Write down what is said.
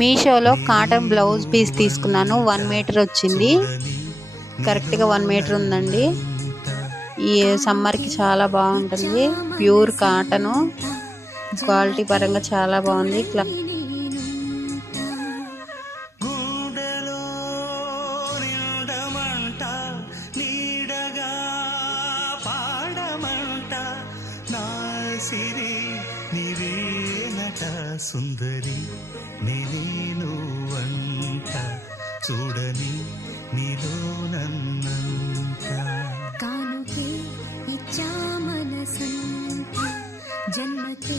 మీషోలో cotton blouse piece తీసుకున్నాను. 1 metre వచ్చింది. కరెక్ట్గా 1 మీటర్ ఉందండి. ఈ సమ్మర్కి చాలా బాగుంటుంది. ప్యూర్ కాటను, క్వాలిటీ పరంగా చాలా బాగుంది. సుందరి నేను వంట చూడని నీలో నన్నంత కానుకే ఇచ్చా మనసంత జన్మకే